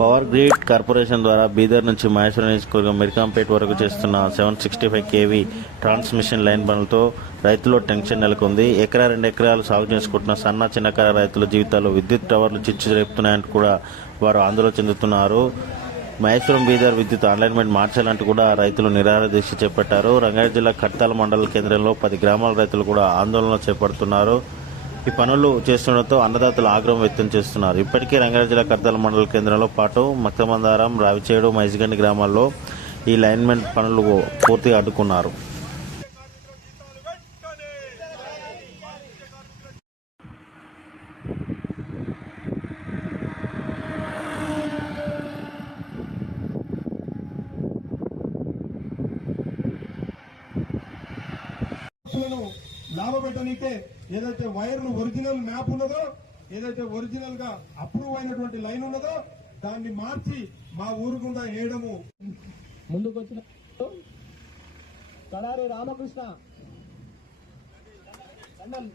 Power grid corporation ద్వారా బీదర్ నుంచి మహేశ్వరం నియోజకవర్గం మెరికాంపేట వరకు చేస్తున్న seven sixty five KV transmission line పనులతో రైతుల్లో టెన్షన్ నెలకొంది. ఎకరా రెండు ఎకరాలు సాగు చేసుకుంటున్న సన్న చిన్నకార రైతుల జీవితాల్లో విద్యుత్ టవర్లు చిచ్చు రేపుతున్నాయంటూ కూడా వారు ఆందోళన చెందుతున్నారు. మహేశ్వరం బీదర్ విద్యుత్ అలైన్మెంట్ మార్చాలంటూ కూడా రైతులు నిరాహార దీక్ష చేపట్టారు. రంగారెడ్డి జిల్లా కట్టాల మండల కేంద్రంలో పది గ్రామాల రైతులు కూడా ఆందోళన చేపడుతున్నారు. ఈ పనులు చేస్తుండటంతో అన్నదాతలు ఆగ్రహం వ్యక్తం చేస్తున్నారు. ఇప్పటికే రంగారెడ్డి జిల్లా కర్తాల మండల కేంద్రంలో పాటు మక్తమందారం రావిచేడు మైజిగండి గ్రామాల్లో ఈ లైన్మెంట్ పనులు పూర్తిగా అడ్డుకున్నారు. లాభపెట్టనీకే ఏదైతే వైర్లు ఒరిజినల్ మ్యాప్ ఉన్నదో ఏదైతే ఒరిజినల్గా అప్రూవ్ అయినటువంటి లైన్ ఉన్నదో దాన్ని మార్చి మా ఊరు గుండా వేయడము ముందుకొచ్చిన కడారి రామకృష్ణ. లండన్